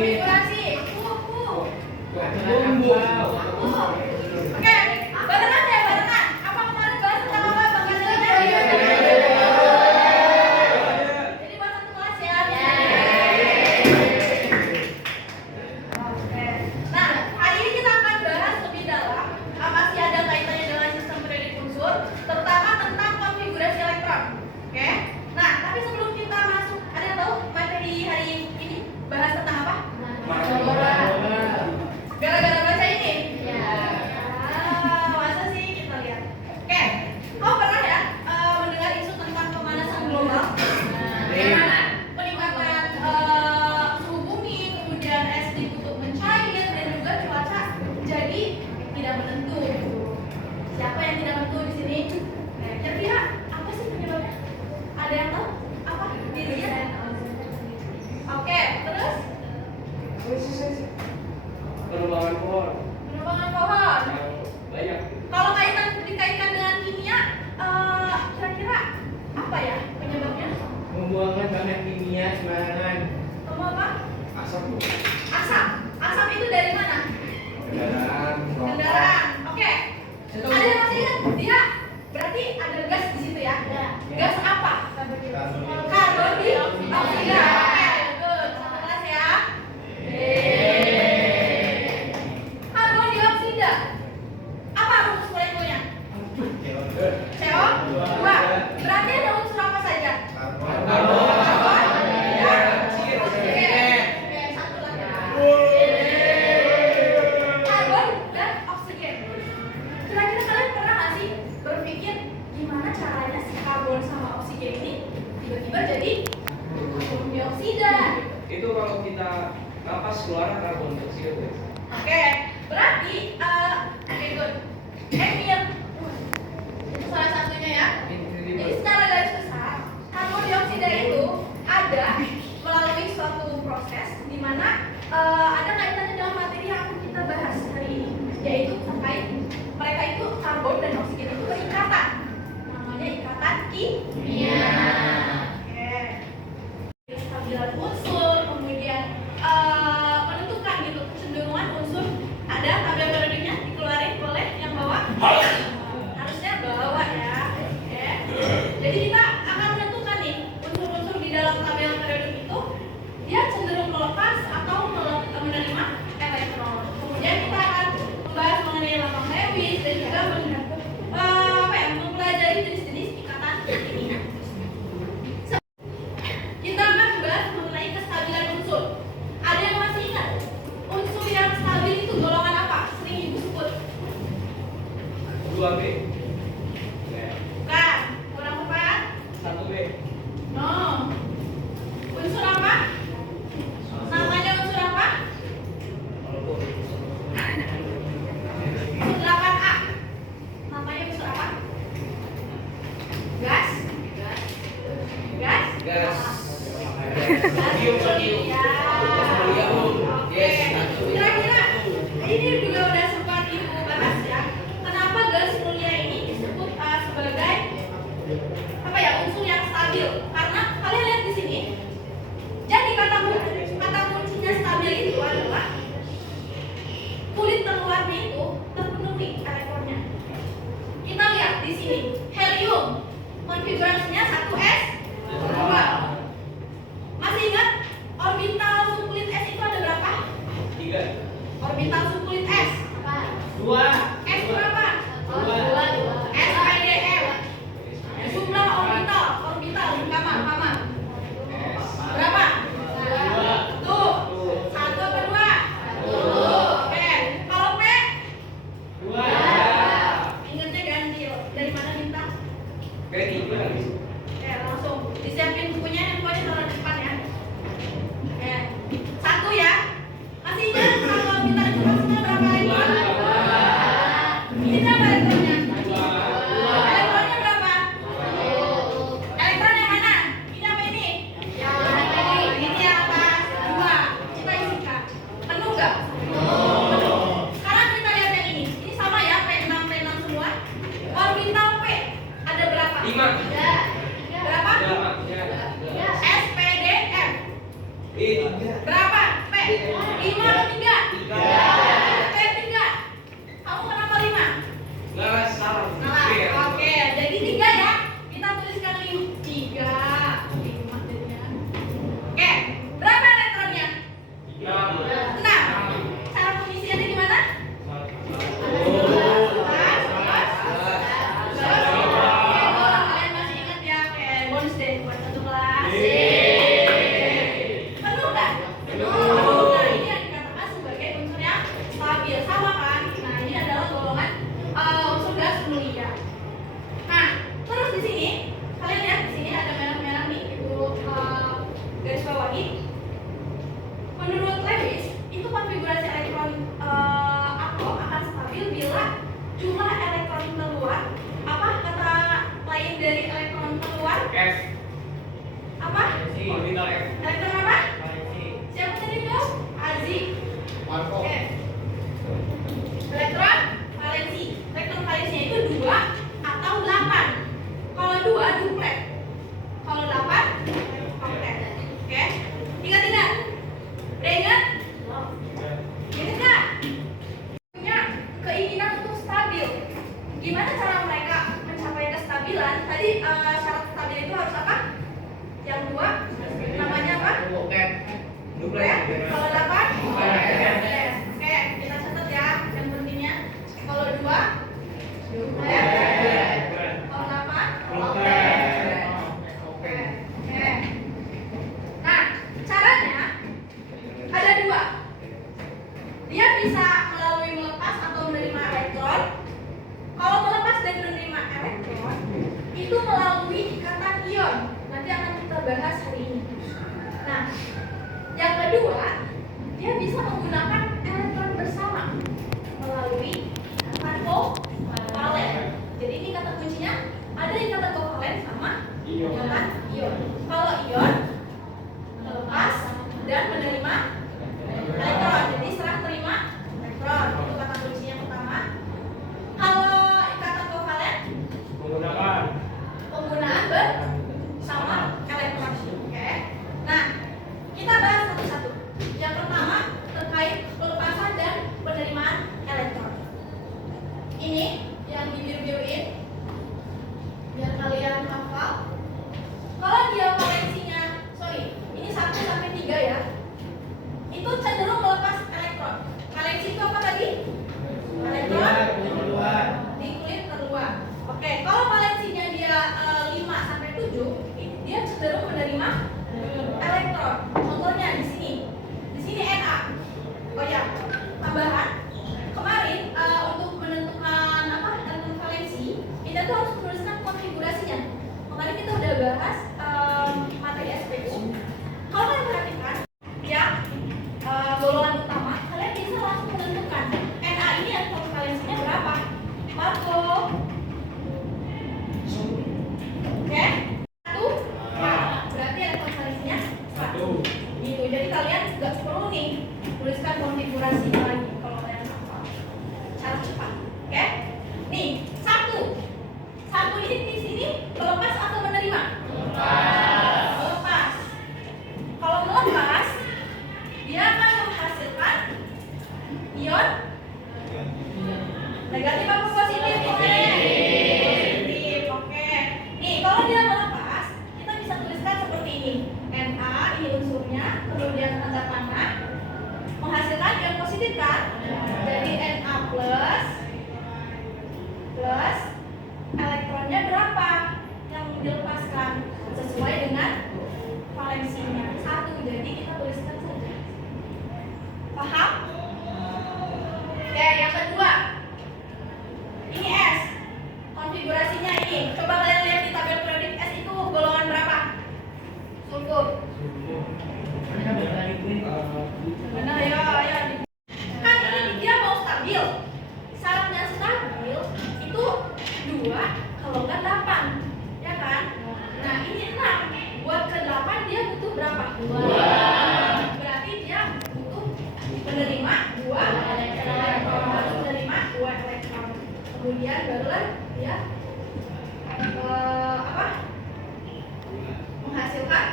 konfigurasi. Oke, barengan ya, barengan. Apa kemarin bahas tentang apa, Bang Gandaria? Jadi buat satu kelas ya. Oke. Nah, hari ini kita akan bahas lebih dalam, masih ada kaitannya dengan sistem periodik unsur, terutama tentang konfigurasi elektron. Oke. Nah, tapi sebelum kita masuk, ada yang tahu materi hari ini bahas tentang apa? Gara-gara baca ini? Masa sih, kita lihat. Oke, kau pernah ya mendengar isu tentang pemanasan global? Karena peningkatan suhu bumi, kemudian es di kutub mencair, dan juga cuaca jadi tidak menentu. Siapa yang tidak menentu di sini? Nah, kira-kira apa sih penyebabnya? Ada yang tahu? Apa? Dilihat. Oke, terus? Penebangan pohon Penebangan pohon. yang banyak. Kalau dikaitkan dengan kimia, kira-kira apa ya penyebabnya? Membuangkan bahan kimia sembarangan. Kamu apa? Asap. Asap. Asap itu dari mana? Kendaraan. Kendaraan. Oke. Ada yang masih ingat? Dia berarti ada gas di situ ya? Gas apa? Karbon dioksida. Oke, good. Satu kelas ya. Karbon dioksida. Apa rumus molekulnya? CO2. Berarti ada unsur apa saja? Karbon. Ya. Oksigen. Oke, satu lagi. Karbon dan oksigen. Kira-kira kalian pernah nggak sih berpikir gimana caranya si karbon sama oksigen ini tiba-tiba jadi karbon dioksida? Itu kalau kita napas keluar karbon dioksida. Oke, berarti oke, good. Emil, itu salah satunya ya. Jadi secara garis besar, karbon dioksida itu ada melalui suatu proses di mana ada kaitannya dengan materi yang akan kita bahas hari ini, yaitu terkait mereka itu karbon dan oksigen itu berikatan, namanya ikatan kimia. Oke. Kestabilan unsur, kemudian menentukan gitu kecenderungan unsur. Ada tabel periodiknya dikeluarin, boleh yang bawa? Harusnya bawa ya. Oke. Jadi kita akan menentukan nih unsur-unsur di dalam tabel periodik itu dia cenderung melepas atau menerima elektron. Kemudian kita akan membahas mengenai lambang Lewis dan juga mempelajari jenis-jenis ikatan kimia. Kita akan membahas mengenai kestabilan unsur. Ada yang masih ingat unsur yang stabil itu golongan apa? Sering ibu sebut. 2B. Bukan. Kurang tepat. 1B. No. Unsur apa? Namanya unsur apa? Unsur 8A. Namanya unsur apa? Gas? Gas? Gas. Sodium. Ya. Oke. Kira-kira ini juga udah sempat ibu bahas ya. Kenapa gas mulia ini disebut sebagai apa ya, unsur yang stabil? Karena kalian lihat di sini. Jadi kata kuncinya stabil itu adalah kulit terluarnya itu terpenuhi elektronnya. Kita lihat di sini helium konfigurasinya 1s2. Masih ingat orbital subkulit S itu ada berapa? 3. Orbital subkulit S 2. S berapa? 2. SPDM. Jumlah orbital gamma. Berapa? 2. Tuh. 1 apa 2? Oke. Kalau P? 2. Ingatnya ganjil. Dari mana bintang? P3. Oke, langsung disiapin bukunya, handphonenya taruh di depan ya. Oke. 1 ya. Masih ingat kalau bintang itu maksudnya berapa elektron? Ini berapa elektronnya? Elektronnya berapa? Elektron yang mana? Ini apa ini? Ini apa? 2. Kita isikan. Penuh nggak? Penuh. Sekarang kita lihat yang ini. Ini sama ya, P6 semua. Orbital P ada berapa? 5. Berapa? Ya. SPDM. P3. Berapa? P. Elektron apa? Siapa tadi tuh? Azi. Oke. Elektron valensi. Elektron valensinya itu 2 atau 8. Kalau 2 duplet. Kalau 8 komplet. Oke. Ingat-ingat. Udah ingat? Ingat nggak? Punya keinginan untuk stabil. Gimana cara mereka mencapai kestabilan? Tadi syarat stabil itu harus apa? Yang 2 namanya apa? Duplet. Kalau 8 duplet. Oke, kita catat ya yang pentingnya. Kalau 2 duplet. Kalau 8 duplet. Oke. Nah, caranya ada 2. Dia bisa melalui melepas atau menerima elektron. Kalau melepas dan menerima elektron itu melalui ikatan ion. Nanti akan kita bahas hari ini. Nah, yang kedua, dia bisa menggunakan elektron bersama melalui ikatan kovalen. Jadi ini kata kuncinya ada ikatan kovalen sama ikatan ion. Kalau ion melepas dan menerima elektron. Jadi serah terima elektron. Itu kata kunci yang pertama. Kalau ikatan kovalen penggunaan bersama elektron. Oke. Nah, kita bahas satu-satu. Yang pertama terkait pelepasan dan penerimaan elektron. Ini yang dibiru-biruin biar kalian hafal. Kalau dia valensinya, ini 1 sampai 3 ya. Itu cenderung melepas elektron. Valensi itu apa tadi? Elektron nuklir terluar. Oke, kalau valensinya dia 5 sampai 7, dia cenderung menerima elektron. Contohnya di sini. Di sini Na. Oh ya, tambahan. Kemarin untuk menentukan elektron valensi, kita tuh harus menuliskan konfigurasinya. Kemarin kita udah bahas materi SPU. Kalau kalian perhatikan, ya golongan utama, kalian bisa langsung menentukan Na ini elektron valensinya berapa. Marco. Oke. 1. Berarti elektron valensinya 1. Gitu. Jadi kalian nggak perlu nih tuliskan konfigurasinya lagi kalau kalian hafal. Cara cepat. Oke. Nih, 1. 1 ini di sini melepas atau menerima? Melepas. Kalau melepas, dia akan menghasilkan ion negatif apa positif? Positif. Oke. Nih, kalau dia melepas, kita bisa tuliskan seperti ini. Na ini unsurnya, kemudian tanda panah menghasilkan ion positif kan? Jadi Na plus elektronnya berapa yang dilepaskan sesuai dengan valensinya 1. Jadi kita tuliskan saja. Paham? Oke, yang kedua. Ini S. Konfigurasinya ini. Coba kalian lihat di tabel periodik S itu golongan berapa? Sulfur. Benar ya, ya. Kan ini dia mau stabil. Syaratnya stabil itu 2 kalau enggak 8. Ya kan? Nah, ini 6. Buat ke 8 dia butuh berapa? 2. Berarti dia butuh menerima 2 elektron. Harus menerima 2 elektron. Kemudian barulah dia menghasilkan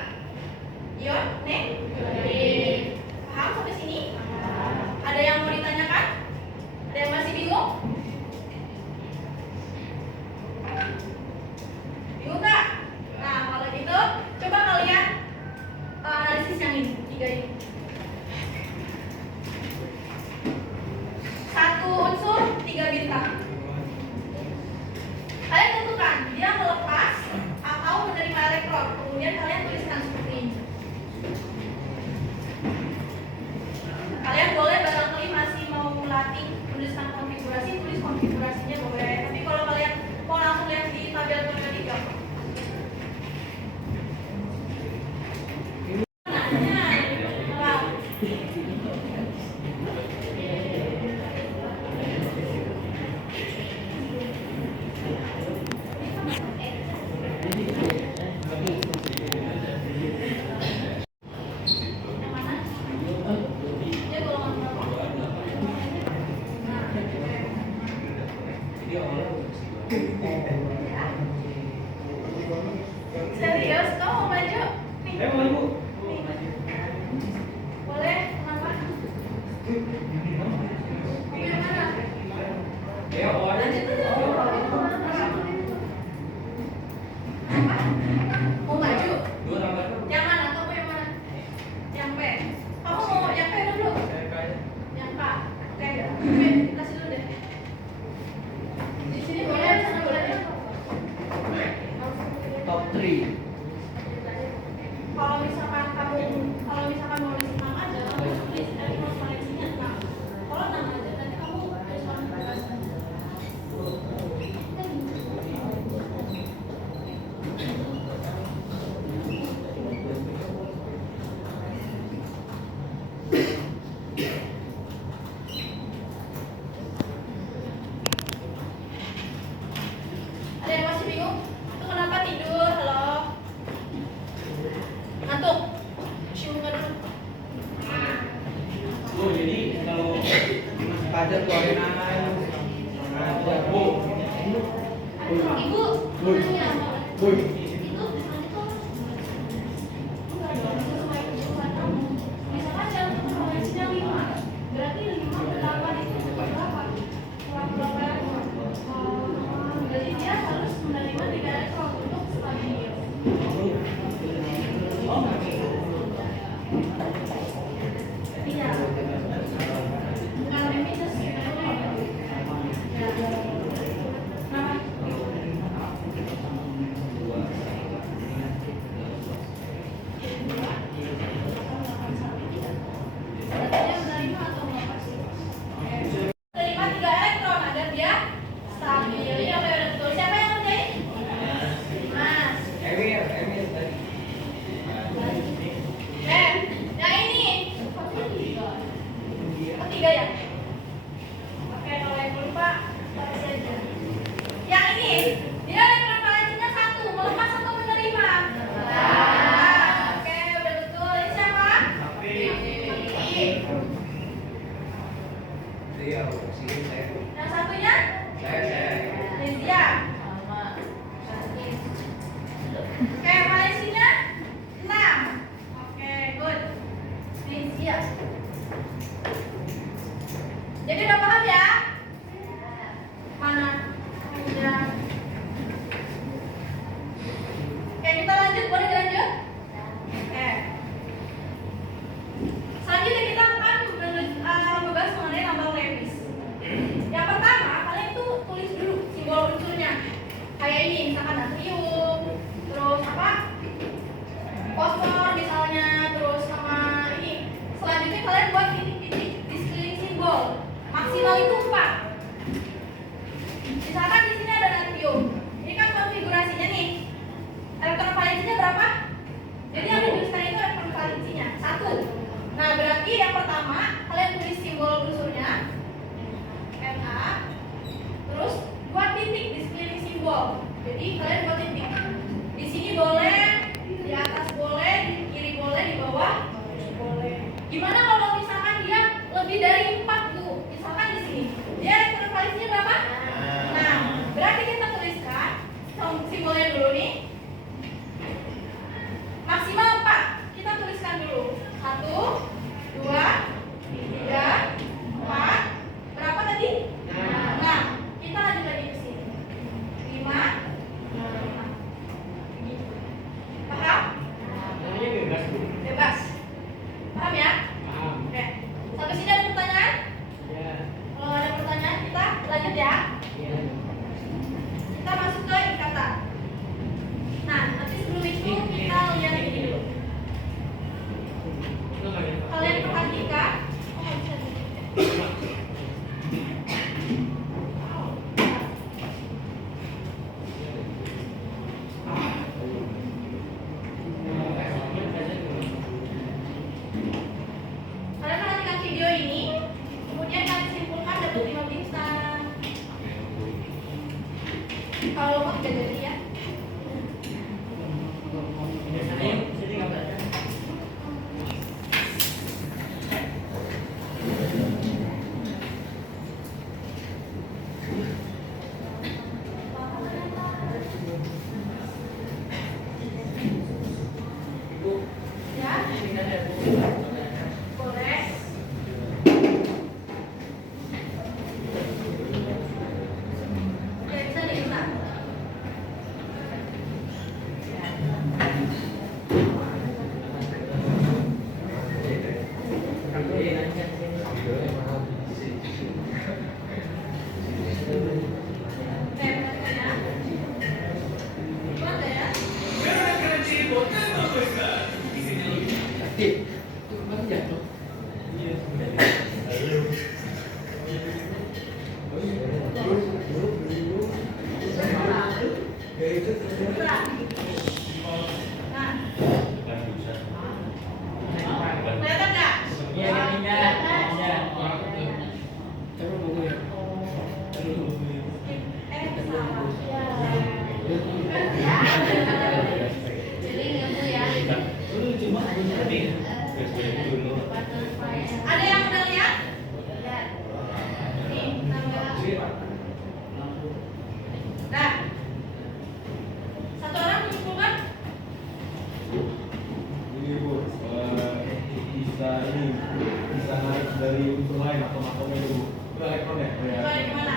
ion negatif. Paham sampai sini? Ada yang mau ditanyakan? Ada yang masih bingung? Bingung nggak? Nah, kalau gitu coba kalian analisis yang ini, 3 ini. 1 unsur 3 bintang. Kalian tentukan dia melepas Serius, kamu mau maju? Nih. Mau ibu? Boleh, kenapa? Mau yang mana? Ya, Lanjut aja. Apa? Mau maju? Dua tambah. Yang mana? Kamu yang mana? Yang P. Kamu mau yang P dulu? Yang K. Oke, Oke, kasih dulu deh. Di sini boleh, di sana boleh. Top 3. Kalau misalkan mau nulis 6 aja, kamu tulis referensinya 6. Kalau 6 aja, nanti kamu tulis pembahasan. Ada yang masih bingung? Itu kenapa tidur? Halo? Ngantuk? Ciumkan dulu. Oh, jadi kalau padat keluarin air. Bu. Ibu, Woi. nanya. Woi. Itu misalkan yang referensinya 5, berarti 5 ke 8 itu berapa? Jadi dia harus menerima 3 elektron untuk stabil. Iya. Bukan remittance, Nah, dia menerima atau melepas? Menerima 3 elektron agar dia stabil. Ini apa yang udah betul? Siapa yang ngerjain? Mas. Emir tadi. Yang ini ketiga ya? Oke, kalau yang lupa taruh saja. Yang ini dia elektron valensinya 1, melepas atau menerima? Oke, udah betul. Ini siapa? Iya, sini saya. Yang satunya? Saya. Rizia. Oke, valensinya 6. Oke, good. Rizia. Jadi udah paham ya? Mana? Ya. Oke, kita lanjut. Boleh lanjut? Oke. Selanjutnya kita akan membahas mengenai lambang Lewis. Yang pertama, kalian tuh tulis dulu simbol unsurnya. Kayak ini, misalkan natrium, terus apa? Fosfor misalnya, terus sama ini. Selanjutnya kalian buat titik-titik di sekeliling simbol. Maksimal itu 4. Misalkan di sini ada natrium. Ini kan konfigurasinya nih. Elektron valensinya berapa? Jadi yang dituliskan itu elektron valensinya 1. Nah, berarti yang pertama kalian tulis simbol unsurnya Na. Terus buat titik di sekeliling simbol. Jadi kalian buat titik. Di sini boleh, di atas boleh, di kiri boleh, di bawah boleh. Gimana kalau misalkan dia lebih dari 4, Bu? Misalkan di sini. Dia elektron valensinya berapa? Nah, berarti kita tuliskan simbolnya dulu nih. Maksimal 4. Kita tuliskan dulu. 1, 2, 3, 4. Berapa tadi? 6. Kita lanjut lagi ke sini. 5, 6. Paham? Namanya bebas, Bu. Bebas. Paham ya? Paham. Oke. Sampai sini ada pertanyaan? Ya. Kalau nggak ada pertanyaan, kita lanjut ya. Iya. Kita masuk ke ikatan. Nah, tapi sebelum itu kita lihat ini dulu. Kalian perhatikan. Oh, nggak bisa dulu. Kalian perhatikan video ini, kemudian kalian simpulkan dapat 5 bintang. Kalau mau tidak jadi ya. dari unsur lain atau atomnya dulu. Itu elektron ya? Elektronnya gimana?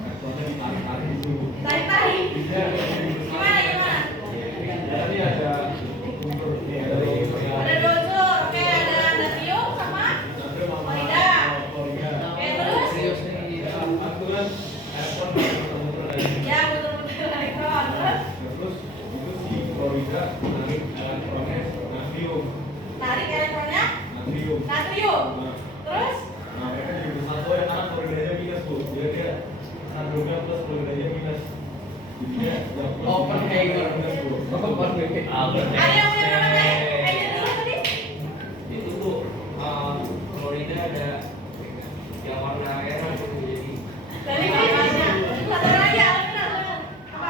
Elektronnya ditarik-tarik dulu. Tarik-tarik. Iya. Gimana? Jadi ada unsur ini ada unsur yang Ada dua unsur. Oke, ada natrium sama klorida. Oke, terus? Aturan elektron muter-muter dari Ya, betul-betul elektron. terus itu si klorida menarik elektronnya natrium. Tarik elektronnya Natrium. natrium. Nah, Terus? nah mereka jadi bersatu ya karena kloridanya minus tuh. Dia natriumnya plus kloridanya minus. Jadinya yang plus Oppenheimer. minus tuh. Ada yang punya nama lain? Ayo dulu tadi. Itu tuh Florida ada yang warna merah gitu jadi Dari mana? Satu lagi benar. Apa?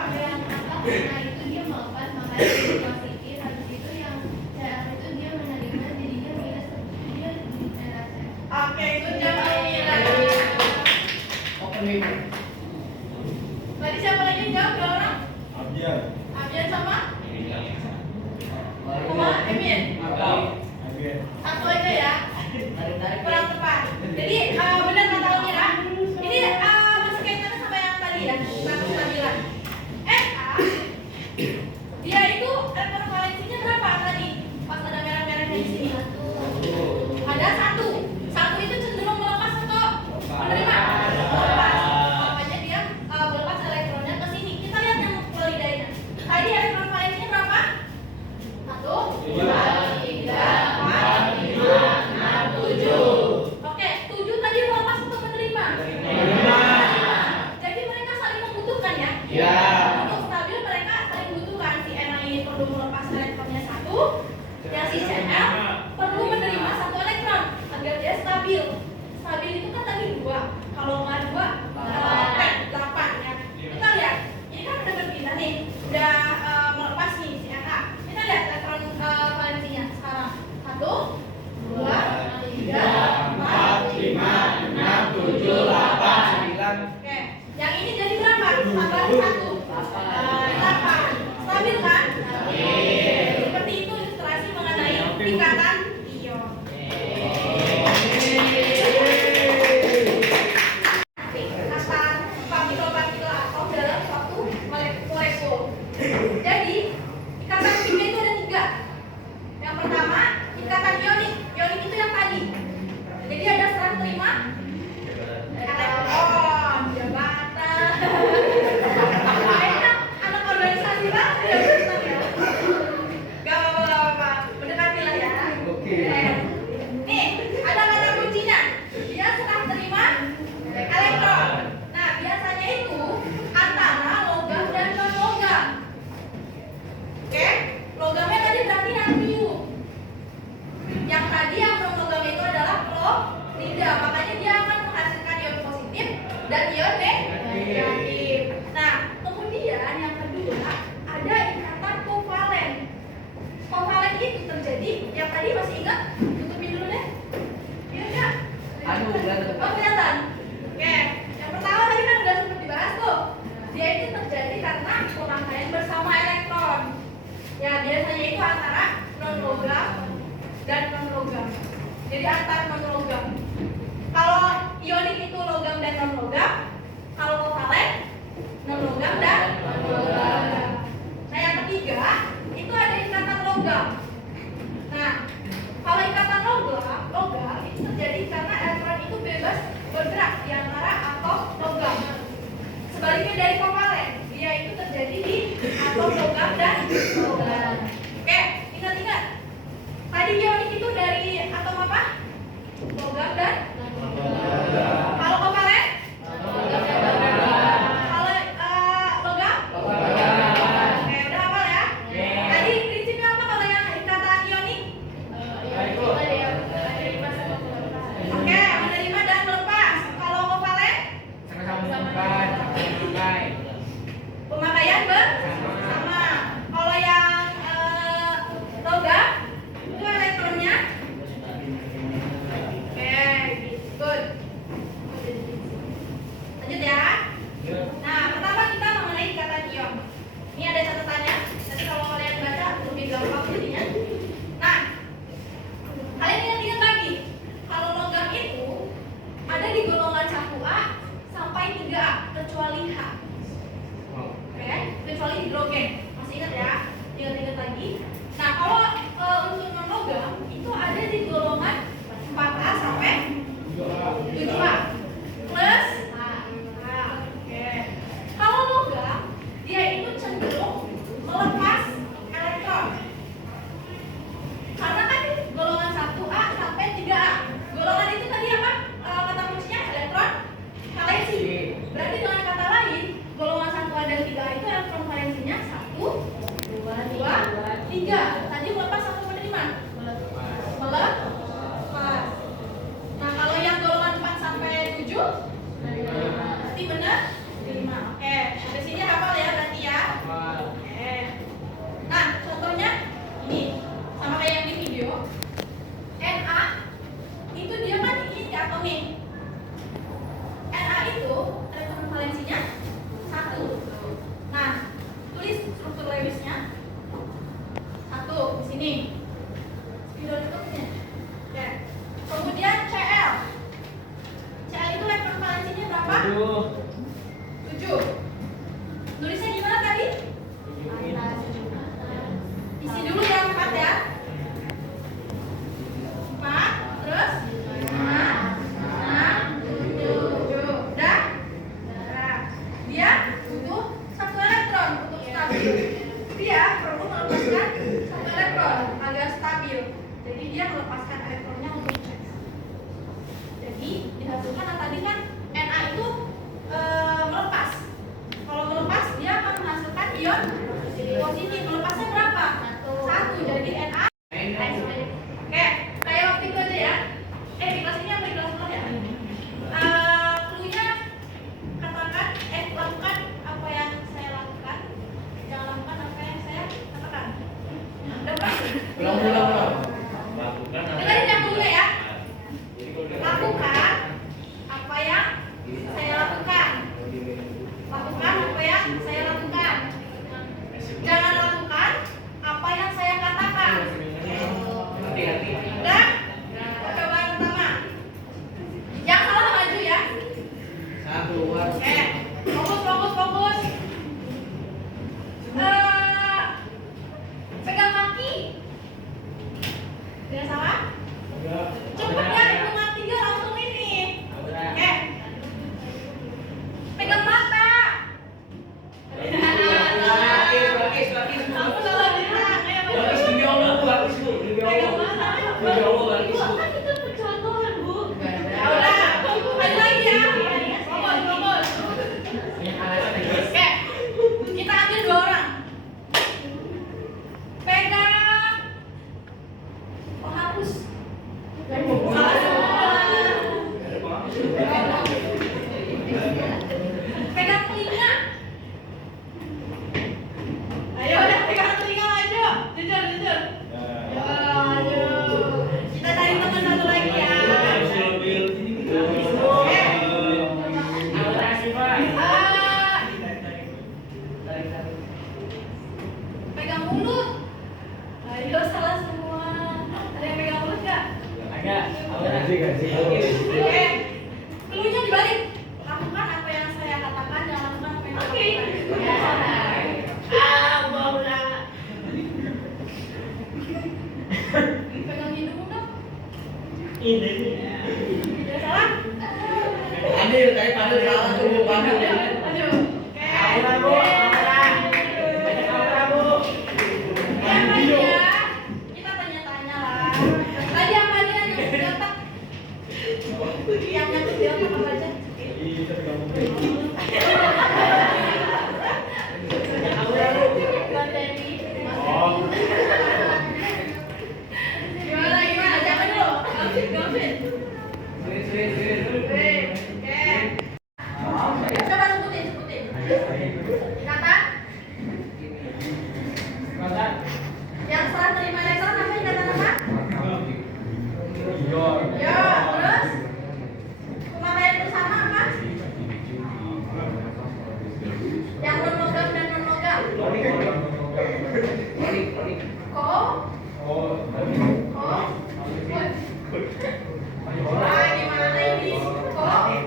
Nah itu dia melepas makanya jadi positif. Habis itu yang cara itu dia menerima jadinya minus, dia rasa. Oke, good job Amira. Oppenheimer. Tadi siapa lagi yang jawab? Dua orang? Abian. Abian sama? Kuma? Emin? Abian. Satu aja ya. Kurang tepat. Jadi benar kata Amira. Ini masih kaitannya sama yang tadi ya. Satu stabilan. Dia itu elektron valensinya berapa tadi? Pas ada merah-merahnya di sini. Ada satu. Satu itu cenderung melepas atau menerima? Melepas. Makanya dia melepas elektronnya ke sini. Kita lihat yang kloridanya. Tadi elektron valensinya berapa? 1, 2, 3, 4, 5, 6, 7. Oke, 7 tadi melepas atau menerima? Menerima. Jadi mereka saling membutuhkan ya? Iya. Untuk stabil mereka saling membutuhkan. Si N ini perlu melepas elektronnya 1, yang si Cl perlu menerima 1 elektron agar dia stabil. Stabil itu kan tadi 2. Kalau nggak 2, 8 ya. Kita lihat, ini kan udah berpindah nih, udah melepas nih si Na. Kita lihat elektron valensinya sekarang. 1, 2, 3, 4, 5, 6, 7, 8. Oke, yang ini jadi berapa? Tambahin 1. 8. Stabil kan? Seperti itu ilustrasi mengenai ikatan ion. Kata partikel-partikel atom dalam suatu molekul. Jadi, ikatan kimia itu ada 3. Yang pertama, ikatan ionik. Ionik itu yang tadi. Jadi ada serah terima elektron, jabatan. Kayaknya anak organisasi banget ya, Ustaz ya. Gak apa-apa. Mendekati lah ya. Oke. Nih, ada kata kuncinya. Dia serah terima elektron. Nah, biasanya itu antara logam dan non logam. Oke, logamnya tadi berarti natrium. Yang tadi yang non logam itu adalah klorida, makanya dia akan menghasilkan ion positif dan ion negatif. Nah, kemudian yang kedua ada ikatan kovalen. Kovalen itu terjadi, yang tadi masih ingat? Tutupin dulu deh. Iya enggak? Oh, kelihatan. Oke, yang pertama tadi kan udah sempat dibahas tuh. Dia itu terjadi karena pemakaian bersama elektron. Ya, biasanya itu antara non logam dan non logam. Jadi antar non logam. Kalau ionik itu logam dan non logam. Kalau kovalen non logam dan non logam. Nah, yang ketiga itu ada ikatan logam. Nah, kalau ikatan logam itu terjadi karena elektron itu bebas bergerak di antara atom logam. Sebaliknya dari kovalen, dia itu terjadi di atom logam dan logam. Oke, ingat-ingat. Tadi ionik itu dari atom apa? Logam dan kalau kovalen? Kalau logam? Oke, masih ingat ya? Ingat-ingat lagi. Nah, kalau untuk non logam itu ada di golongan 4A sampai 7A plus A. Oke. Kalau logam dia itu cenderung melepas elektron. Karena kan golongan 1A sampai 3A. Golongan itu tadi apa? Kata kuncinya elektron valensi. Berarti dengan kata lain, golongan 1A dan 3A itu elektron valensinya 1, 2, 3. Tadi melepas atau menerima? Melepas. Nah, kalau yang golongan 4 sampai 7 berarti benar? Terima. Oke, sampai sini hafal ya berarti ya. Oke. Nah, contohnya ini sama kayak yang di video. Na itu dia kan ini atom nih. Na itu elektron valensinya 1. Nah, tulis struktur Lewisnya 1 di sini. Spidol itu punya. Oke. Kemudian Cl. Cl itu elektron valensinya berapa? 7. Tulisnya gimana tadi? Isi dulu yang 4 ya. 4, terus 5, 6, 7. Udah? Udah. Dia butuh 1 elektron untuk stabil. Dia perlu melepaskan 1 elektron agar stabil. Jadi dia melepaskan elektronnya untuk cek. Jadi dihasilkan tadi kan Na itu melepas. Kalau melepas dia akan menghasilkan ion positif. Melepasnya berapa? 1. Jadi Na. Oke, kayak waktu itu aja ya. Di kelas ini apa di kelas kelas ya? Cluenya katakan, lakukan apa yang saya lakukan. Jangan lakukan apa yang saya katakan. Udah pernah? Ulang. Dengerin yang dulu ya. Lakukan apa yang saya lakukan. Lakukan apa yang saya lakukan. Jangan lakukan apa yang saya katakan. Hati-hati. Udah? Percobaan pertama. Yang salah maju ya. Oke. Fokus. Pegang kaki. Tidak salah? Cepet ya, hitungan 3 langsung ini. Oke. Pegang mata. Kamu salah bilang. Ayo maju. Pegang mata. Kan itu percontohan, Bu. Ya udah, lanjut lagi ya. Fokus. Oke. Kita ambil 2 orang. Pegang penghapus. Salah semua. Pegang telinga. Ayo udah pegang telinga aja. Jujur. Ayo. Kita cari teman satu lagi ya. Oke. Pegang mulut. Ayo salah semua. Ada yang pegang mulut nggak? Oke. Cluenya dibalik. Lakukan apa yang saya katakan, jangan lakukan apa yang saya katakan. Pegang hidung dong. Tidak salah? Ayo. Yang lagi ya. Kita tanya-tanya lah. Tadi apa aja yang nyangkut di otak? Yang nyangkut di otak apa aja? Gimana? Siapa dulu? Gavin. Oke. Coba sebutin. Kata yang setelah terima elektron apa yang kata apa? Ya, terus pemakaian bersama apa? Yang non-logam dan non-logam. Gimana ini? Valen.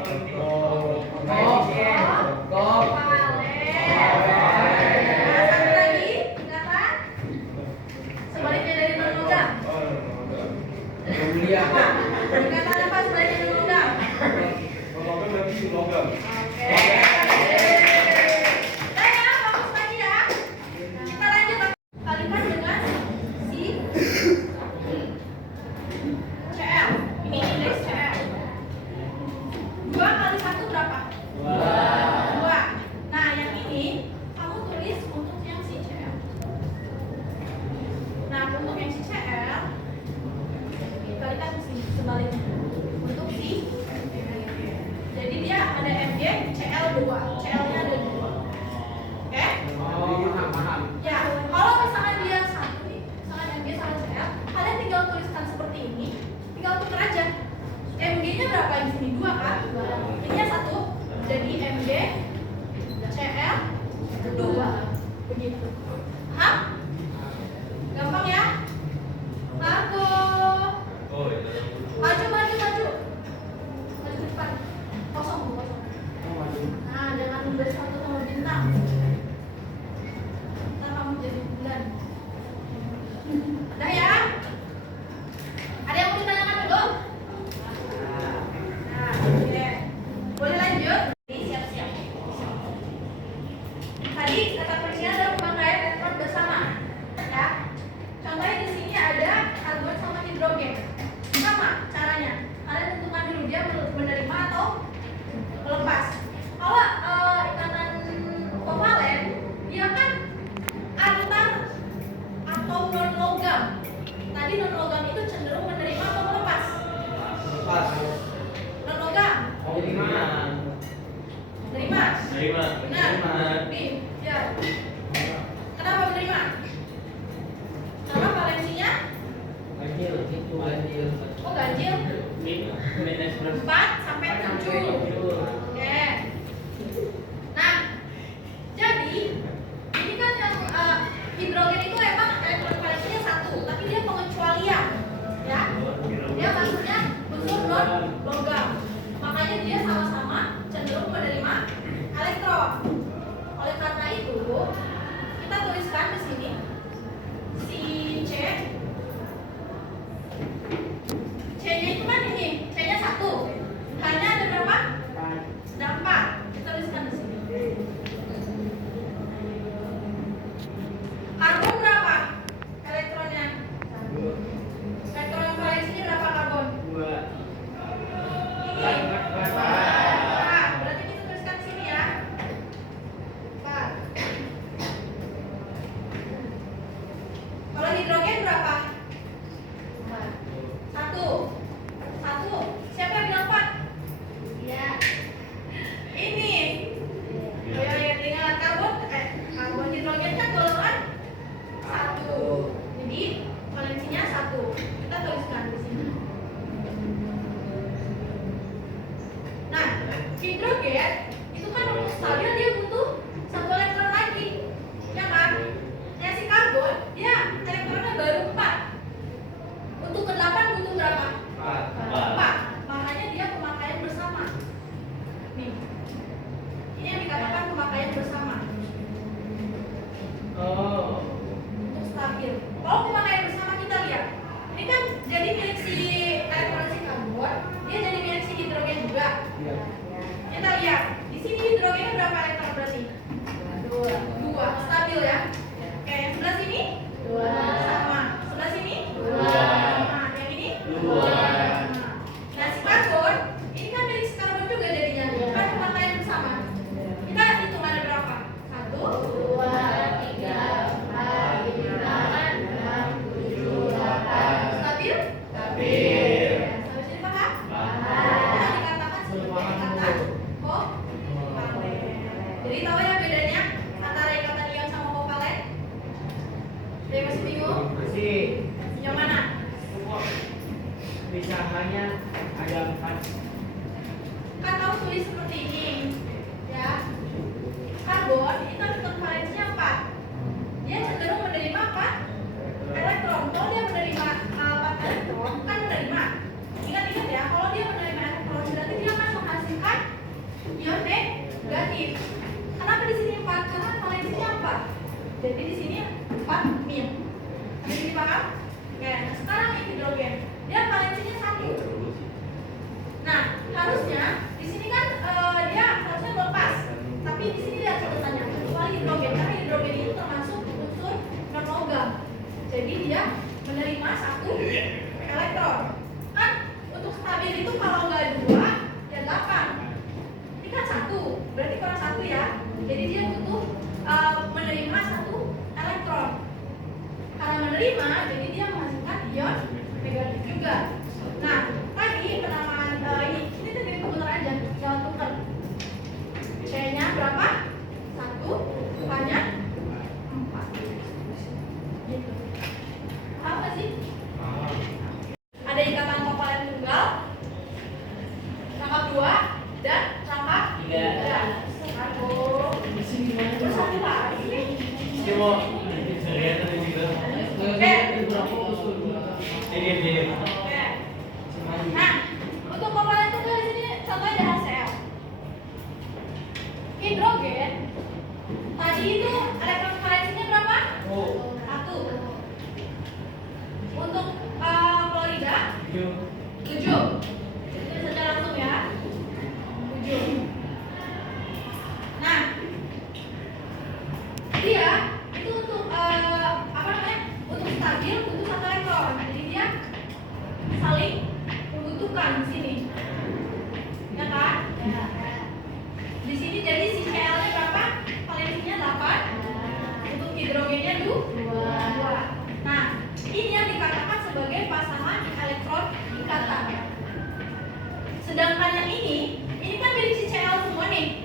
Hah? Gampang ya? Kargo. Oh, iya. Maju, maju, maju. Maju ke depan. Kosong, kosong. Nah, jangan nulis satu sama bintang. Ntar kamu jadi bulan. Udah ya? Ada yang mau ditanyakan belum? Nah, oke. Boleh lanjut? Ini siap-siap. Tadi kata kuncinya adalah pemakaian elektron bersama. Ya. Contohnya di sini ada karbon sama hidrogen. Sama caranya. Kalian tentukan dulu dia menerima atau melepas. Kalau ikatan kovalen, dia kan antar atau non logam. Tadi non logam itu cenderung menerima atau melepas? Lepas. Non logam Terima. menerima. Terima. Benar. Nih, ya. Kenapa menerima? Karena valensinya oh ganjil 4 sampai 7. Oke. Nah, jadi ini kan yang hidrogen itu emang elektron valensinya 1, tapi dia pengecualian, ya. Dia maksudnya unsur non logam. Makanya dia sama-sama cenderung menerima elektron. Oleh karena itu, kita tuliskan di sini si C. C-nya itu kan ini, C-nya 1. H-nya ada berapa? Ada 4. Kita tuliskan di sini. Karbon berapa? Elektronnya. Elektron valensinya berapa karbon? Ini. Nah, berarti kita tuliskan di sini ya. 4. Kalau hidrogen berapa? 1. 1. Siapa yang bilang 4? Iya. Ini. Oh ya, ingat karbon hidrogen kan golongan 1. Jadi valensinya 1. Kita tuliskan di sini. Nah, hidrogen itu kan untuk stabil dia butuh 1 elektron lagi. Ya kan? Nah, si karbon dia elektronnya baru 4. Untuk ke-8 butuh berapa? 4. Makanya dia pemakaian bersama. Nih. Ini yang dikatakan pemakaian bersama. Untuk stabil. Kalau pemakaian bersama kita lihat, ini kan jadi milik si elektron si karbon, dia jadi milik si hidrogen juga. Kita lihat, di sini hidrogennya berapa elektron berarti? 2. Stabil ya. Oke, yang sebelah sini? 2. Sama. Sebelah sini? 2. Nah, yang ini? 2. Nah, si karbon, ini kan milik si karbon juga jadinya. Kan pemakaian bersama. Kita hitung ada berapa? 1, 2, 3, 4, 5, 6, 7, 8. Stabil? Stabil. Sampai sini paham? Paham. Dikatakan sebagai ikatan kovalen. Jadi tahu ya bedanya antara ikatan ion sama kovalen? Dia masih bingung? Masih. Yang mana? Pisahannya ada 4. Kan kamu tulis seperti ini, ya. Karbon itu elektron valensinya 4. Dia cenderung menerima apa? Elektron. Kalau dia menerima 4 elektron, kan menerima. Ingat-ingat ya, kalau dia menerima elektron berarti dia akan menghasilkan ion negatif. Kenapa di sini 4? Karena valensinya 4. Jadi di sini 4 min. Ada yang dipaham? Oke, nah sekarang yang hidrogen, dia valensinya 1. Nah, harusnya di sini kan dia harusnya melepas. Tapi di sini lihat catatannya, kecuali hidrogen, karena hidrogen itu termasuk unsur non logam. Jadi dia menerima 1 elektron. Kan untuk stabil itu kalau nggak 2 ya 8. Ini kan 1, berarti kurang 1 ya. Jadi dia butuh menerima 1 elektron. Karena menerima, jadi dia menghasilkan ion negatif juga. Nah, tadi penamaan ini tadi komputer aja, jangan tukar. C-nya berapa? 1, H-nya 4. Gitu. Apa sih? Ada ikatan kovalen tunggal, rangkap 2, dan rangkap 3. Terus satu lagi. Oke. Nah, untuk kovalen tunggal di sini contohnya ada HCl. Hidrogen tadi itu elektron valensinya berapa? 1. Untuk klorida 7. Itu saja langsung ya. 7. Nah, dia itu untuk apa namanya? Untuk stabil butuh 1 elektron. Jadi dia saling membutuhkan di sini. Ya kan? Di sini jadi si Cl-nya berapa? Valensinya 8. Untuk hidrogennya 2. Nah, ini yang dikatakan sebagai pasangan elektron ikatan. Sedangkan yang ini kan milik si Cl semua nih.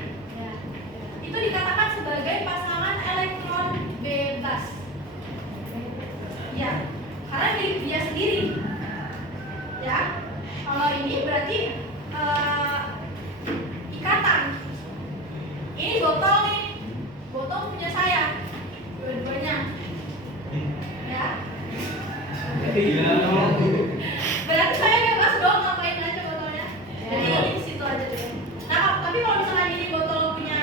Itu dikatakan sebagai pasangan elektron bebas. Ya, karena milik dia sendiri. Ya, kalau ini berarti ikatan. Ini botol nih, botol punya saya, dua-duanya. Ya. Berarti saya bebas dong ngapain aja botolnya. Jadi ini di situ aja deh. Nah, tapi kalau misalnya ini botol punya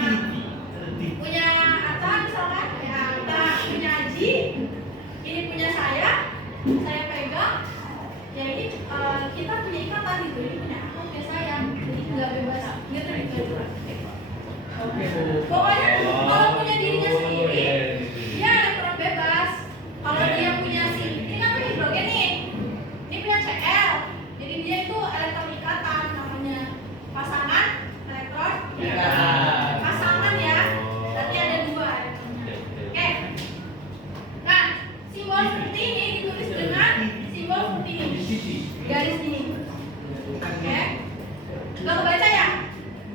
Atta misalkan, ya Atta punya Aji, ini punya saya pegang. Ya ini kita punya ikatan gitu, ini punya aku, punya saya, jadi nggak bebas gitu gitu. Pokoknya kalau punya dirinya sendiri, dia elektron bebas. Kalau dia punya ini kan punya hidrogen nih, ini punya Cl, jadi dia itu elektron ikatan, namanya pasangan elektron ikatan. Pasangan ya, berarti ada 2 elektronnya. Oke. Nah, simbol seperti ini ditulis dengan simbol seperti ini, garis ini. Oke, nggak kebaca ya?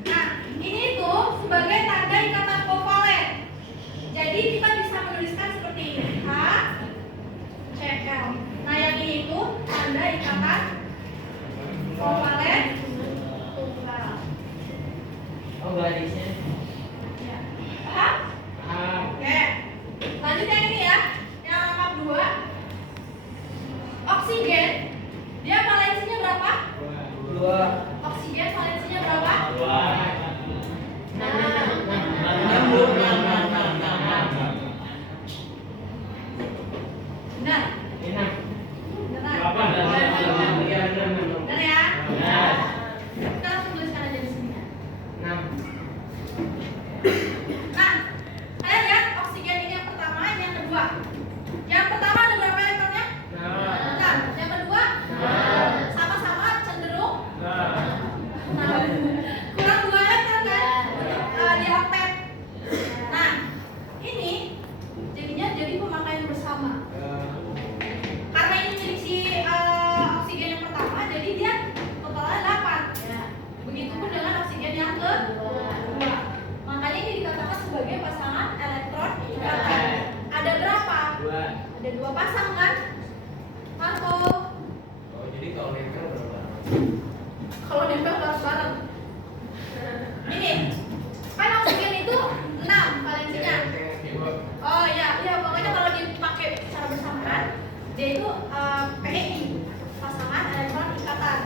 Nah, ini tuh sebagai tanda ikatan kovalen. Jadi kita bisa menuliskan seperti ini, HCl. Nah, yang ini tuh tanda ikatan kovalen tunggal. Oh, garisnya. Ya. Paham? Oke. Lanjut yang ini ya, yang angka 2. Oksigen, dia valensinya berapa? 2. Oksigen valensinya berapa? 2. Benar. Enak. Benar. Berapa? Benar ya? Benar. Kita langsung tuliskan aja di sini. 6. Nah, kalian lihat oksigen ini yang pertama, ini yang kedua. Yang pertama ada berapa elektronnya? Bentar. Yang kedua? Sama-sama cenderung kurang 2 elektron kan? Di oktet. Nah, ini jadinya jadi pemakaian bersama. Karena ini milik si oksigen yang pertama, jadi dia totalnya 8. Begitupun dengan oksigen yang kedua. Makanya ini dikatakan sebagai pasangan elektron ikatan. Ada berapa? 2. Ada 2 pasang kan? Marco. Oh, jadi kalau nempel berapa? Kalau nempel harus bareng. Ini kan oksigen itu 6 valensinya. Oh iya, pokoknya kalau dipakai secara bersamaan, dia itu PEI, pasangan elektron ikatan.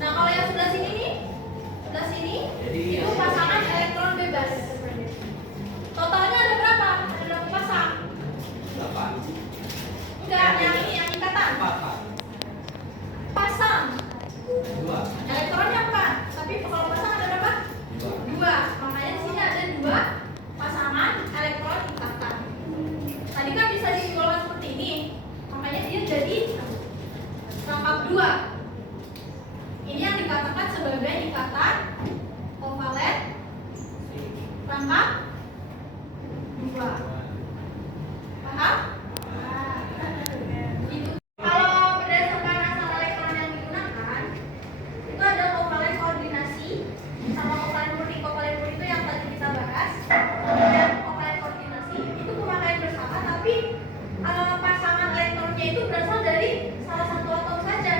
Nah, kalau yang sebelah sini nih, sebelah sini itu pasangan elektron bebas. Totalnya ada berapa? Ada berapa pasang? 8. Enggak, yang ini yang ikatan. 4. Pasang. 2. Elektronnya 4, tapi kalau pasang ada berapa? 2. Makanya di sini ada 2 pasangan elektron ikatan. Tadi kan bisa disimbolkan seperti ini, makanya dia jadi rangkap 2. Ini yang dikatakan sebagai ikatan kovalen rangkap 2. Paham? Itu kalau berdasarkan asal elektron yang digunakan, itu ada kovalen koordinasi sama kovalen murni. Kovalen murni itu yang tadi kita bahas, dan kovalen koordinasi itu pemakaian bersama, tapi pasangan elektronnya itu berasal dari salah satu atom saja.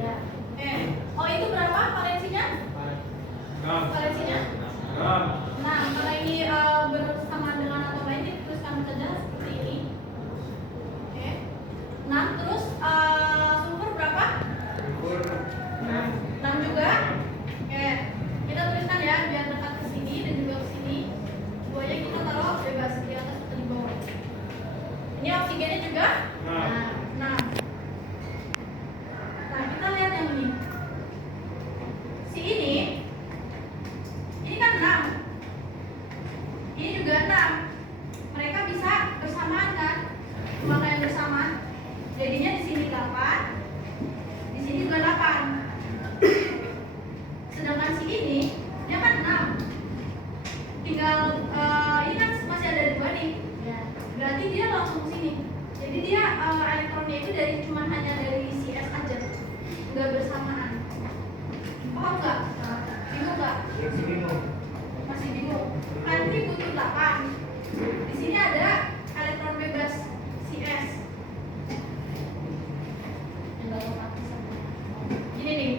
Ya. O itu berapa valensinya? Valensinya? 6. Kalau ini bersamaan dengan atau lain dituliskan saja seperti ini. Oke. 6 terus sulfur berapa? 6 juga. Oke. Kita tuliskan ya biar dekat ke sini dan juga ke sini. Buahnya kita taruh bebas di atas atau di bawah. Ini oksigennya juga 6. Nah, kita lihat yang ini. Si ini kan 6. Ini juga 6. Mereka bisa bersamaan kan? Pemakaian bersamaan. Jadinya di sini 8. Di sini juga 8. Sedangkan si ini dia kan 6. Tinggal ini kan masih ada 2 nih. Berarti dia langsung sini. Jadi dia elektronnya itu cuma hanya dari CS aja. Enggak bersamaan. Paham nggak? Bingung nggak? Masih bingung. Kan ini butuh 8. Di sini ada elektron bebas CS. Gini nih.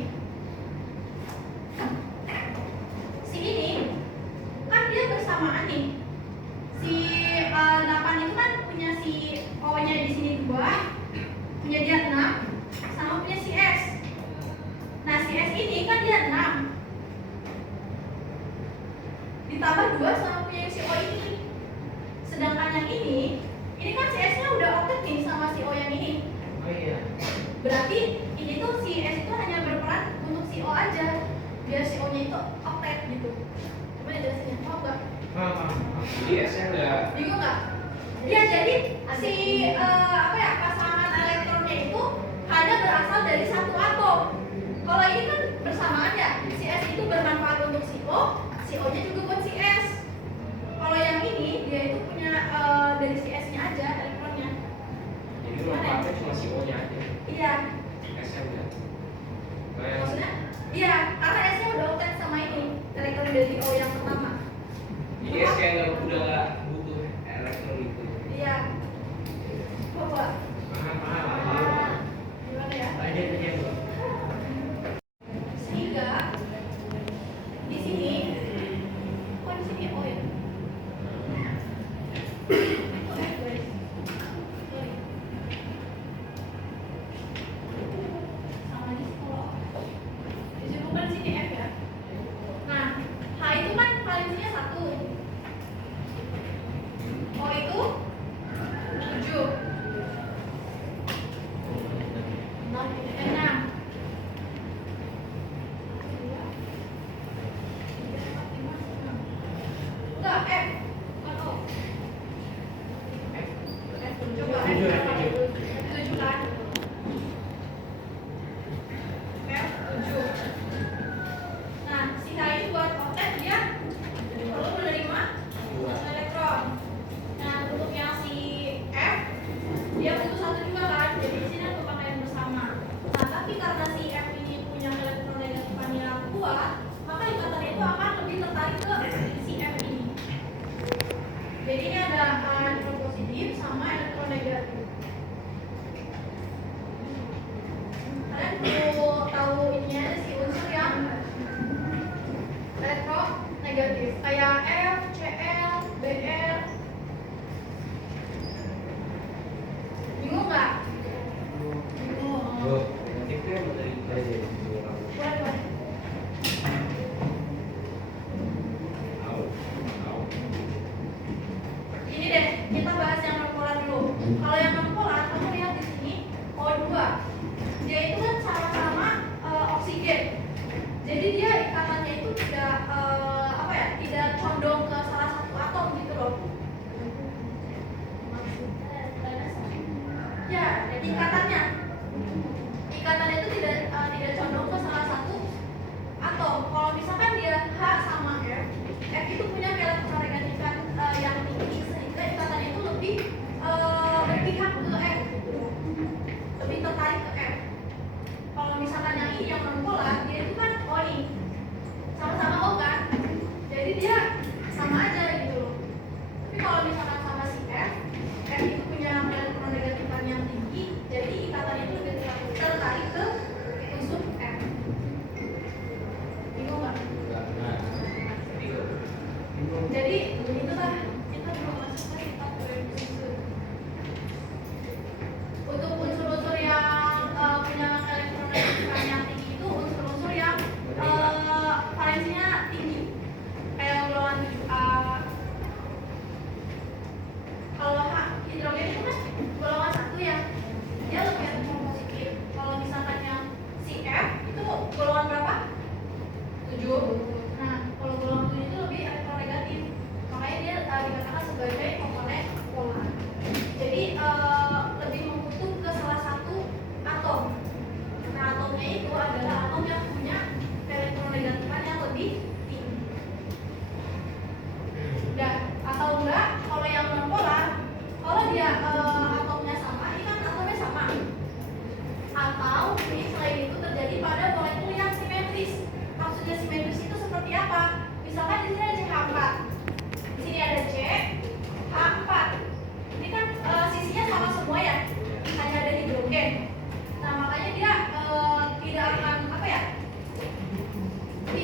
Si ini kan dia bersamaan nih. Si 8 itu kan punya si O-nya di sini 2, punya dia 6, sama punya si S. Nah, si S ini kan dia 6. Ditambah 2 sama punya si O ini. Sedangkan yang ini kan si S-nya udah oktet nih sama si O yang ini. Oh iya. Berarti ini tuh si S itu hanya berperan untuk si O aja. Biar si O-nya itu oktet gitu. Coba jelasin, paham nggak? Jadi S-nya enggak. Bingung nggak? Ya, jadi si pasangan elektronnya itu hanya berasal dari satu atom. Kalau ini kan bersamaan ya, si S itu bermanfaat untuk si O-nya juga buat si S. Kalau yang ini dia itu punya dari si S-nya aja elektronnya. Jadi manfaatnya cuma si O-nya aja. Iya. S-nya enggak. Kayak Maksudnya? Iya, karena S-nya udah oktet sama ini elektron dari O yang pertama. jadi S-nya udah nggak butuh elektron itu. Iya. Coba. Gimana ya? Sehingga di sini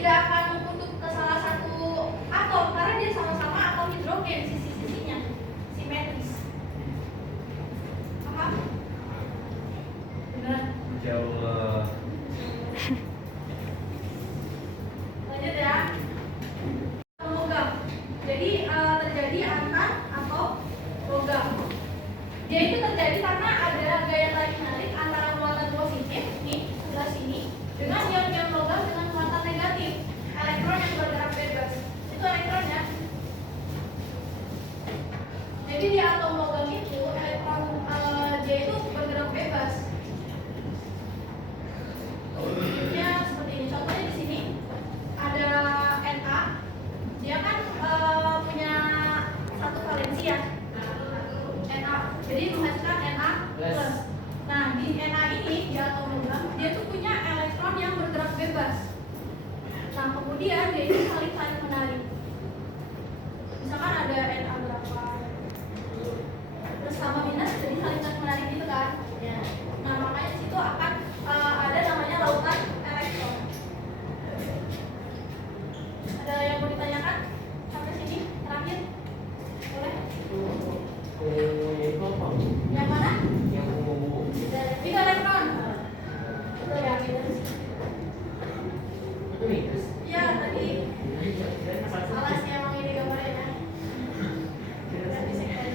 tidak akan membentuk ke salah satu atom karena dia sama-sama atom hidrogen sisi-sisinya simetris. Paham? Benar? Jauh. Lanjut ya. Logam. Jadi terjadi antar atom logam. Dia itu terjadi karena ada gaya tarik menarik antara muatan positif nih sebelah sini dengan ion-ion logam dengan muatan negatif, elektron yang bergerak bebas. Itu elektronnya. Jadi di atom logam itu elektron dia itu bergerak bebas. Ya seperti ini. Contohnya di sini ada Na, dia kan punya satu valensi ya. Na, jadi menghasilkan Na plus. Nah di Na ini di atom logam dia tuh punya elektron yang bergerak bebas. Nah kemudian dia ini saling menarik. Misalkan ada Na berapa plus sama minus jadi saling menarik gitu kan. Nah makanya di situ akan ada namanya lautan elektron. Ada yang mau ditanyakan sampai sini terakhir? Boleh? Yang mana? Yang ungu. Itu elektron. Itu ya minus. Itu minus. Ya tadi salah sih emang ini gambarnya ya. Berarti sekali.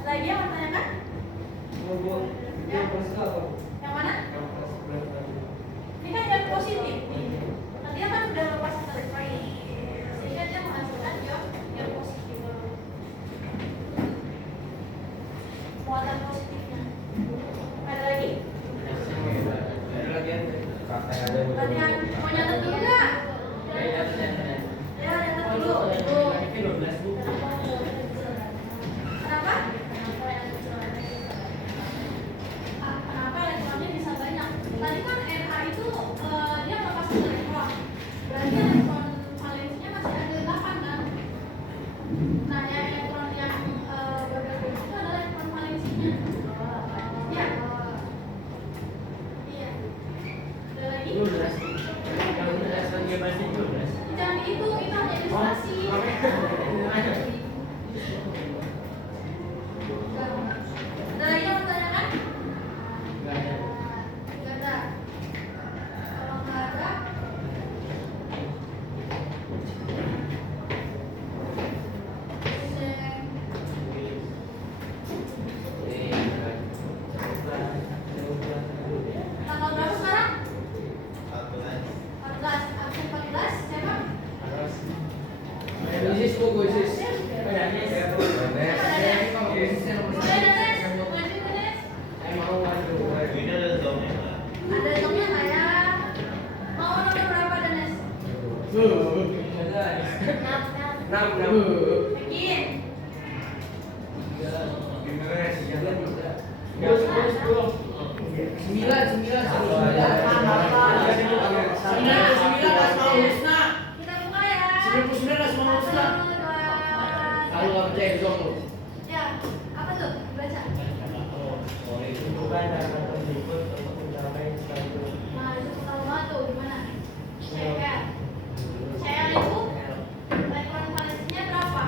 Ada lagi yang mau tanyakan? Yang plus apa? Yang mana? Yang plus berapa? Ini kan yang positif nih. Nah, dia kan sudah lepas elektron sehingga dia menghasilkan ion yang positif. Muatan positifnya. Ada lagi? Ada lagi yang Latihan mau nyatet dulu nggak? Ya nyatet dulu. Tuh. Kenapa? Kenapa elektronnya bisa banyak? Tadi kan Na itu dia melepaskan elektron. Berarti elektron valensinya masih ada 8 kan? Nah yang elektron yang bergerak itu adalah elektron valensinya. Ya. Iya. Ada lagi? 12. Kalau berdasarkan bebasnya 12. Jangan dihitung, itu hanya ilustrasi. Ada lagi yang mau tanyakan? Enggak ada. Nggak ada. Kalau nggak ada, tanggal berapa sekarang? 14. Absen 14. Siapa? Isis bu, Isis. Ada Isis. Boleh Danes? Lanjut Danes. Saya mau maju. Ini ada zomnya nggak? Ada nomornya nggak ya? Mau nomor berapa Danes? 6. Yakin? Kita buka ya. 1, 2, 3. Ya, apa tuh? Baca. Nah, itu pertama tuh gimana? Share. Share itu elektron valensinya berapa?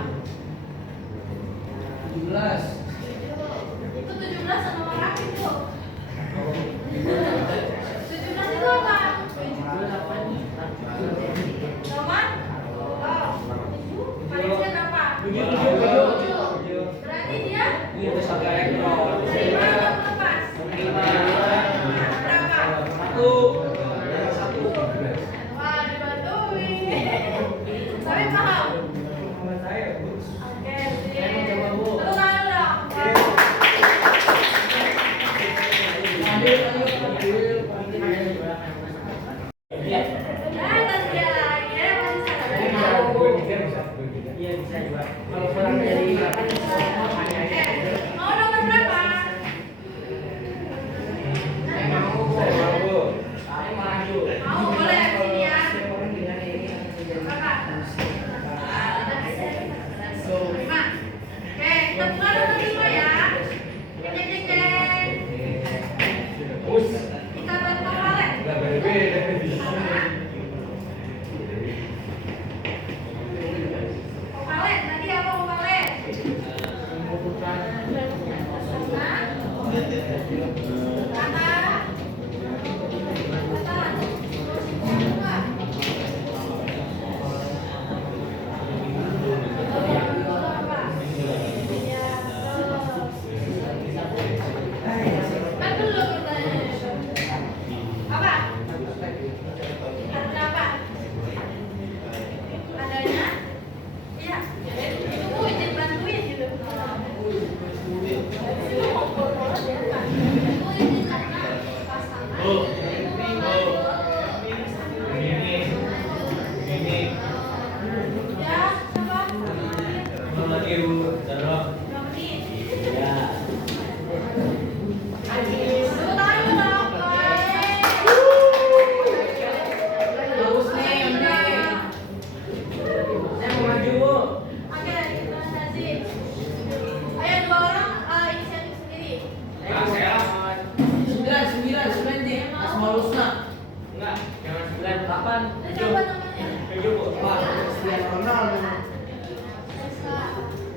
Enggak, jangan 9, 8, Terus 7. apa namanya? 7 Bu.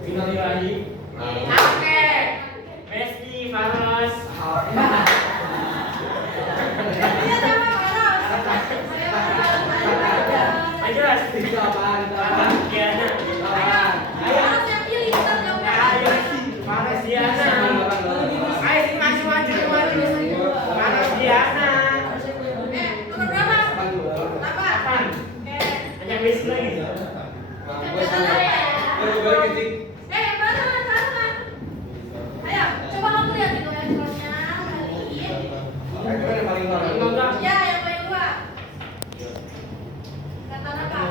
Bismillahirrahmanirrahim. Oke. Messi, Faros. Gantian sama Faros. Ayo, Faros. Ayo, Itu apaan? Itu apaan? Faros, Diana. Ayo, Faros yang pilih, ntar jawabnya. Ayo, Faros, Diana. Ayo, sini maju. Faros, Diana. Nomor berapa? 8. 8. Oke. Ajak Messi lagi. Barengan. Ayo, coba kamu lihat itu handphonenya, balikin. Ya, yang paling dua. Kata apa?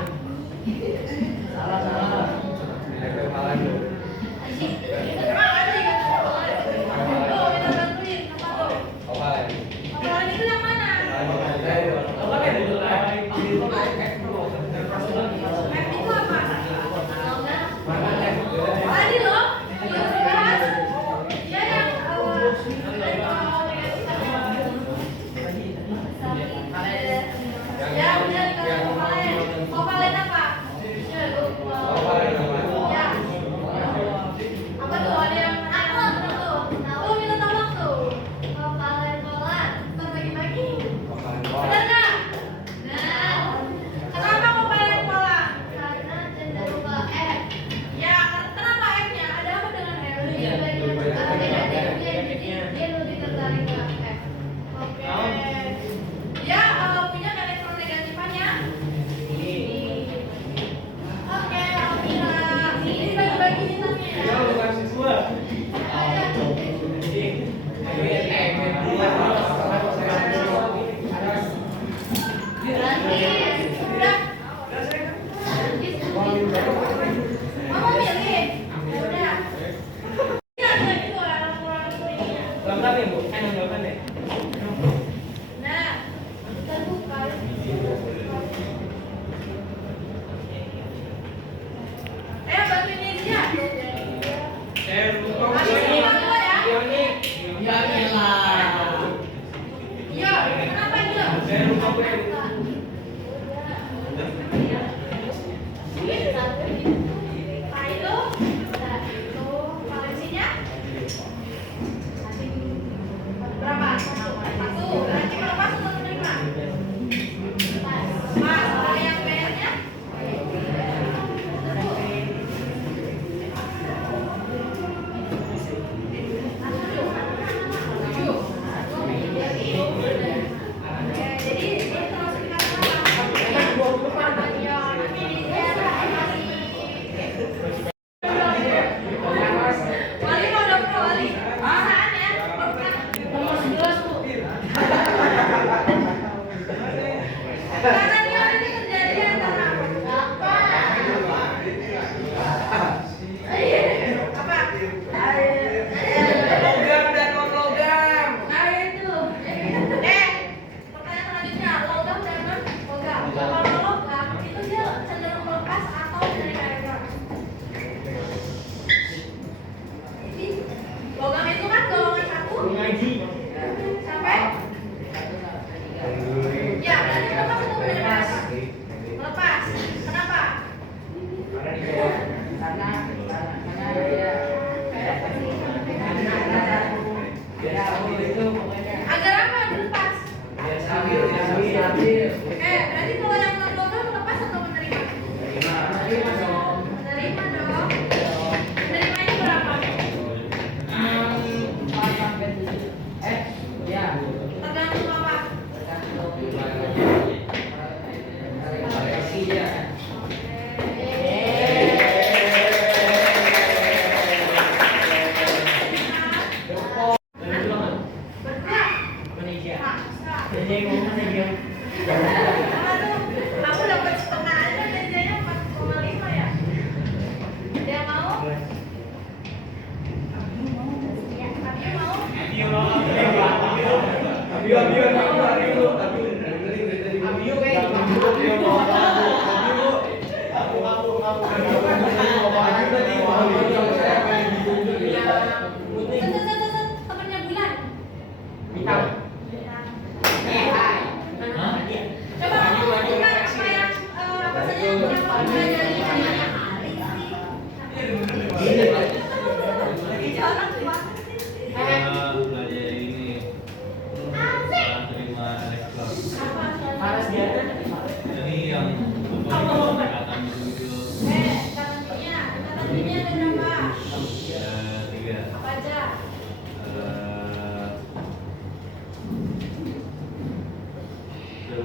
Emang ada yang tuh, minta bantuin. Apa tuh? Opalan itu yang mana? Map itu apa? Oh, ini loh. Yang dibahas. Dia yang ya, benar dikasih Opalen. Opalen apa? Ya. Apa tuh? Ada yang tuh. Oh, minta tolong tuh. Ntar bagi-bagi. Benar nggak? Kenapa Opalen pola? Ya, kenapa F-nya? Ada apa dengan F? Oke. Dia punya elektronegatifan ini. Oke, alhamdulillah. Ini bagi-bagi bintangnya ya. Udah. Mama milih. Udah. Ini ada itu orang-orang ininya. Lengkap ya, Bu? Lengkap ya? Nah, kita buka. Bantuin Nezia. Habis ini berdua ya. Iya, kenapa itu? Nah, itu. Koleksinya berapa? 1. Nanti melepas atau menerima? Mas, kalau yang PR-nya? Jadi ini termasuk dikatakan apa? Ya, nanti Wali mau dong, Wali. Apaan ya? Nomor 11 tuh. Karena dia ini terjadi antara apa? Nah itu. Pertanyaan selanjutnya, logam dan non-logam. Kalau logam itu dia cenderung melepas atau menerima error. Jadi logam itu kan golongan 1 Ngaji. sampai ya berarti melepas atau menerima? Melepas. Kenapa? Agar apa dilepas? Berarti kalau yang non-logam melepas atau menerima? Menerima dong. Menerimanya berapa? Tergantung apa? Bergerak. Indonesia. Maksa. Jadi ngomong aja. Aduh, aku dapat setengah aja nilainya 4,5 ya. Ada yang mau? Ya, Fabio mau? Temennya Bulan. Bintang. Bulan. Hah?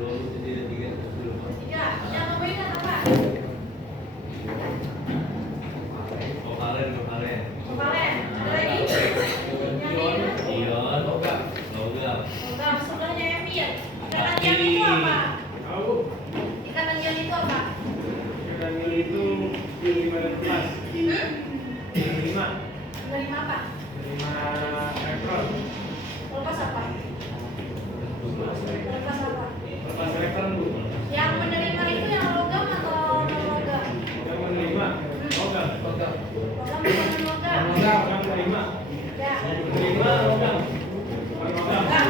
Tiga. Yang kamu ingat apa? Vokalen. Ada lagi? Yang diingat? Logam. Sebelahnya Emil. Ikatan yang itu apa? Ikatan yang itu apa? itu di 5 kelas. Hmm? 5 Menerima apa? ekor. Lepas apa? Lepas apa? Lepas rekor Bu. Yang menerima itu yang logam atau non logam? Yang menerima. Logam. Logam bukan non logam. Logam menerima. Ya. Menerima logam. Logam. Logam.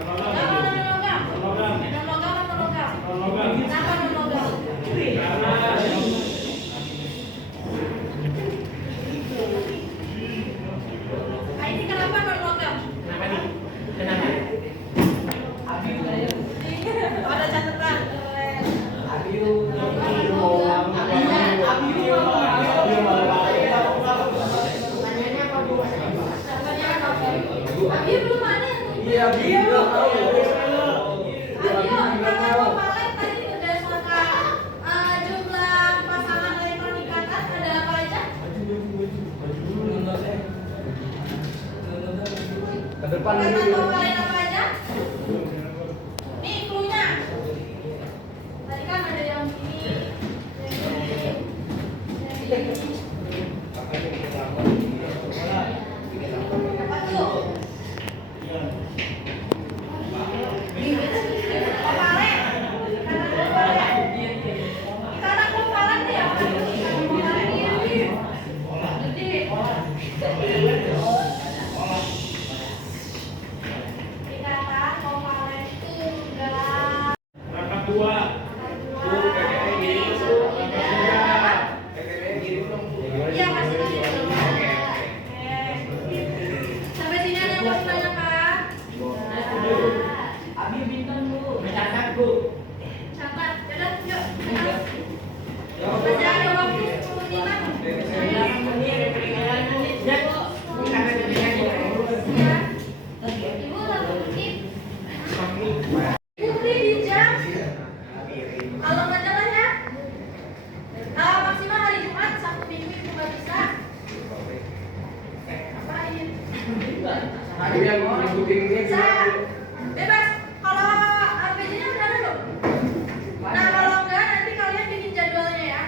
Logam. Logam atau non logam? Logam. Non logam atau logam? Logam. Kenapa non logam? Karena Ah, ini kenapa non logam? Ada catatan. Abi belum ada yang tujuh. Iya, belum tahu. Ayo, karena Vokalen tadi berdasarkan jumlah pasangan elektron ikatan ada apa aja? Ke depan Ikatan dulu. Vokalen apa aja? Nih cluenya. Tadi kan ada yang ini, yang ini. Apa tuh? Vokalen. Ikatan Vokalen tuh yang mana? Ikatan Vokalen ini. Gede. Ikatan Vokalen tunggal. Langkah 2. Iya, kasih tadi dulu. Oke. Sampai sini ada yang mau ditanyakan? Abi bintang Bu. Mencatat Bu. Catat. Yaudah, yuk. Masih ada waktu 10 menit. Ya. Ibu satu menit. Putri di jam. Kalau majalahnya maksimal hari Jumat, Sabtu Minggu itu nggak bisa. Apain? Ada yang mau ngikutin ini. Bisa. Bebas. Kalau PJ-nya udah ada belum? Nah kalau enggak nanti kalian bikin jadwalnya ya.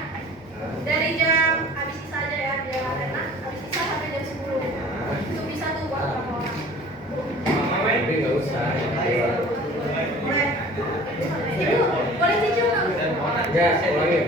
Dari jam habis sisa aja ya biar enak. Habis sisa sampai jam 10. Itu bisa tuh buat berapa orang? Tapi nggak usah. Boleh. Ibu, boleh cicil nggak? Enggak, ulangi.